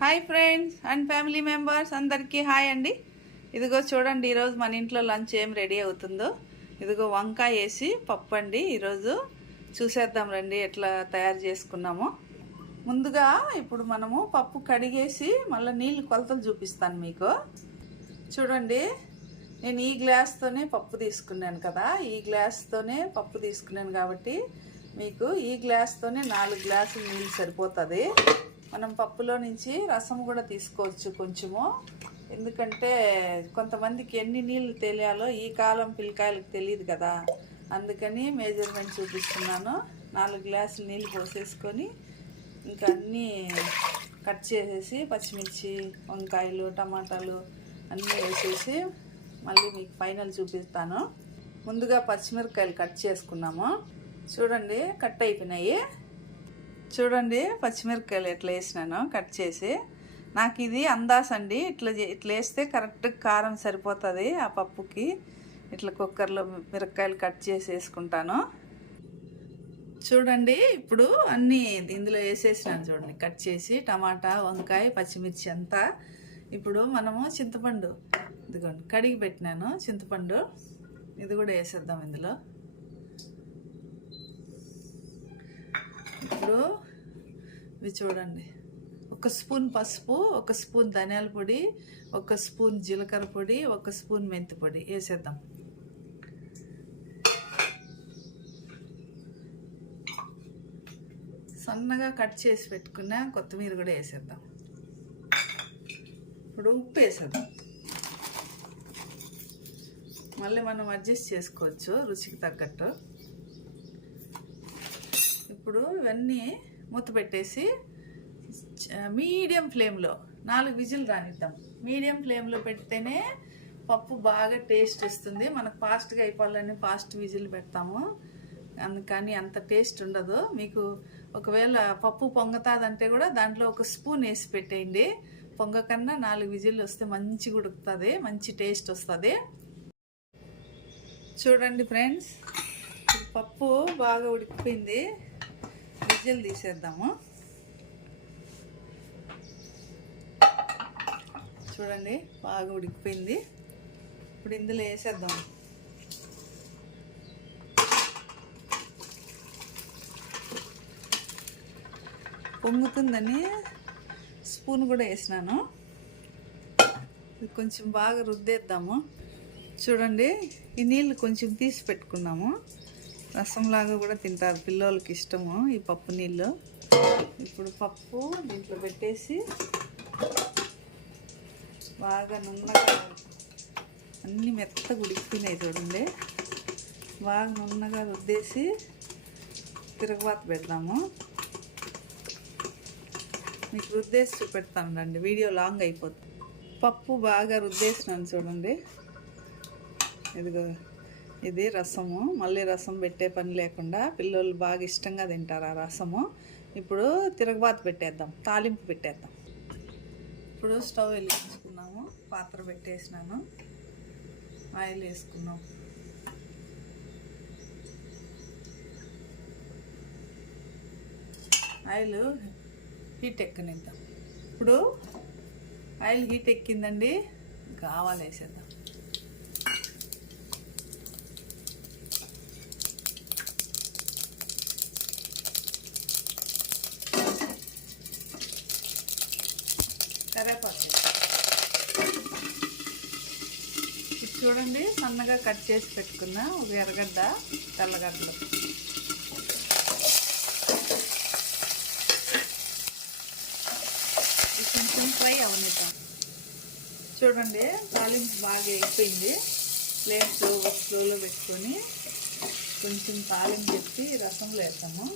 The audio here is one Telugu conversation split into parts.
Hi friends and family members అందరికీ హాయ్ అండి. ఇదిగో చూడండి, ఈరోజు మన ఇంట్లో లంచ్ ఏం రెడీ అవుతుందో. ఇదిగో వంకాయ వేసి పప్పు అండి. ఈరోజు చూసేద్దాం రండి ఎట్లా తయారు చేసుకున్నామో. ముందుగా ఇప్పుడు మనము పప్పు కడిగేసి మళ్ళీ నీళ్ళు కొలతలు చూపిస్తాను మీకు. చూడండి, నేను ఈ గ్లాస్తోనే పప్పు తీసుకున్నాను కదా, ఈ గ్లాస్తోనే పప్పు తీసుకున్నాను కాబట్టి మీకు ఈ గ్లాస్తోనే 4 గ్లాసులు నీళ్ళు సరిపోతుంది. మనం పప్పులో నుంచి రసం కూడా తీసుకోవచ్చు కొంచెము, ఎందుకంటే కొంతమందికి ఎన్ని నీళ్ళు తెలియాలో ఈ కాలం పిల్లకాయలకు తెలియదు కదా, అందుకని మెజర్మెంట్ చూపిస్తున్నాను. 4 గ్లాసులు నీళ్ళు పోసేసుకొని ఇంకా అన్నీ కట్ చేసేసి పచ్చిమిర్చి, వంకాయలు, టమాటాలు అన్నీ వేసేసి మళ్ళీ మీకు ఫైనల్ చూపిస్తాను. ముందుగా పచ్చిమిరపకాయలు కట్ చేసుకున్నాము. చూడండి, కట్ అయిపోయినాయి. చూడండి పచ్చిమిరపకాయలు ఎట్లా వేసినాను కట్ చేసి. నాకు ఇది అందాస్ అండి, ఇట్లా వేస్తే కరెక్ట్ కారం సరిపోతుంది ఆ పప్పుకి. ఇట్లా కుక్కర్లో మిరపకాయలు కట్ చేసి వేసుకుంటాను. చూడండి, ఇప్పుడు అన్నీ ఇందులో వేసేసినాను. చూడండి, కట్ చేసి టమాటా, వంకాయ, పచ్చిమిర్చి అంతా. ఇప్పుడు మనము చింతపండు, ఇదిగోండి కడిగి పెట్టినాను చింతపండు, ఇది కూడా వేసేద్దాం ఇందులో. ఇప్పుడు ఇవి చూడండి, 1 స్పూన్ పసుపు, 1 స్పూన్ ధనియాల పొడి, 1 స్పూన్ జీలకర్ర పొడి, 1 స్పూన్ మెంతి పొడి వేసేద్దాం. సన్నగా కట్ చేసి పెట్టుకున్న కొత్తిమీర కూడా వేసేద్దాం. ఇప్పుడు ఉప్పు వేసేద్దాం. మళ్ళీ మనం అడ్జస్ట్ చేసుకోవచ్చు రుచికి తగ్గట్టు. ఇప్పుడు ఇవన్నీ మూత పెట్టేసి మీడియం ఫ్లేమ్లో 4 విజిల్ రానిద్దాం. మీడియం ఫ్లేమ్లో పెడితేనే పప్పు బాగా టేస్ట్ వస్తుంది. మనకు ఫాస్ట్గా అయిపోవాలని ఫాస్ట్ విజిల్ పెడతాము, అందుకని అంత టేస్ట్ ఉండదు. మీకు ఒకవేళ పప్పు పొంగతాదంటే కూడా దాంట్లో 1 స్పూన్ వేసి పెట్టేయండి. పొంగకన్నా 4 విజిల్ వస్తే మంచిగా ఉడుకుతుంది, మంచి టేస్ట్ వస్తుంది. చూడండి ఫ్రెండ్స్, పప్పు బాగా ఉడికిపోయింది. విజిల్ తీసేద్దాము. చూడండి, బాగా ఉడికిపోయింది. ఇప్పుడు ఇందులో వేసేద్దాం. పొంగుతుందని స్పూన్ కూడా వేసినాను. ఇది కొంచెం బాగా రుద్దేద్దాము. చూడండి, ఈ నీళ్ళు కొంచెం తీసి పెట్టుకున్నాము. రసంలాగా కూడా తింటారు, పిల్లలకి ఇష్టము ఈ పప్పు నీళ్ళు. ఇప్పుడు పప్పు దీంట్లో పెట్టేసి బాగా నున్నగా అన్నీ మెత్తగా ఉడికిపోయినాయి. చూడండి, బాగా నున్నగా రుద్దేసి తిరగబాత పెడదాము. మీకు రుద్దేసి చూపెడతాను రండి, వీడియో లాంగ్ అయిపోతుంది. పప్పు బాగా రుద్దేసినాను చూడండి. ఇదిగో ఇది రసము. మళ్ళీ రసం పెట్టే పని లేకుండా పిల్లలు బాగా ఇష్టంగా తింటారు ఆ రసము. ఇప్పుడు తిరగబాత పెట్టేద్దాం, తాలింపు పెట్టేద్దాం. ఇప్పుడు స్టవ్ వెలిగించుకున్నాము, పాత్ర పెట్టేసినాను, ఆయిల్ వేసుకున్నాం. ఆయిల్ హీట్ ఎక్కనిద్దాం. ఇప్పుడు ఆయిల్ హీట్ ఎక్కిందండి, ఇంకా ఆవాలు వేసేద్దాం. కరేపాకు ఇది చూడండి, సన్నగా కట్ చేసి పెట్టుకున్న 1 ఎర్రగడ్డ, తెల్లగడ్డలు. ఇది కొంచెం ఫ్రై అవనిద్దాం. చూడండి, తాలింపు బాగా అయిపోయింది. ఫ్లేమ్ స్లోలో పెట్టుకొని కొంచెం తాలింపు పెట్టి రసంలో వేస్తాము.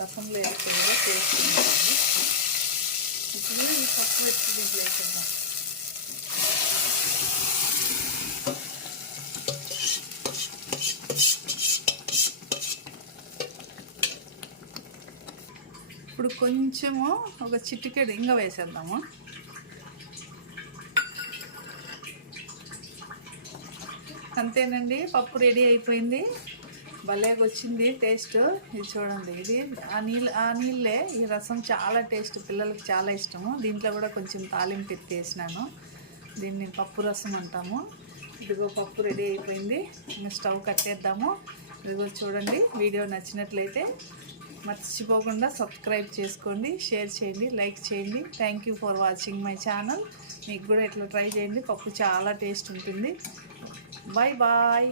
రసంలో వేసుకుని చేసుకుంటాము. ఇప్పుడు ఈ పప్పు పెట్టి దీంట్లో వేసుకుందాం. ఇప్పుడు కొంచెము ఒక చిటికెడు ఇంగ వేసేద్దాము. అంతేనండి, పప్పు రెడీ అయిపోయింది. భలేగా వచ్చింది టేస్ట్. ఇది చూడండి, ఇది ఆ నీళ్ళే, ఈ రసం చాలా టేస్ట్, పిల్లలకి చాలా ఇష్టము. దీంట్లో కూడా కొంచెం తాలింపు ఎత్తేసినాను. దీన్ని పప్పు రసం అంటాము. ఇదిగో పప్పు రెడీ అయిపోయింది. ఇంకా స్టవ్ కట్టేద్దాము. ఇదిగో చూడండి, వీడియో నచ్చినట్లయితే మర్చిపోకుండా సబ్స్క్రైబ్ చేసుకోండి, షేర్ చేయండి, లైక్ చేయండి. Thank you for watching my channel. మీకు కూడా ఇట్లా ట్రై చేయండి, పప్పు చాలా టేస్ట్ ఉంటుంది. Bye bye.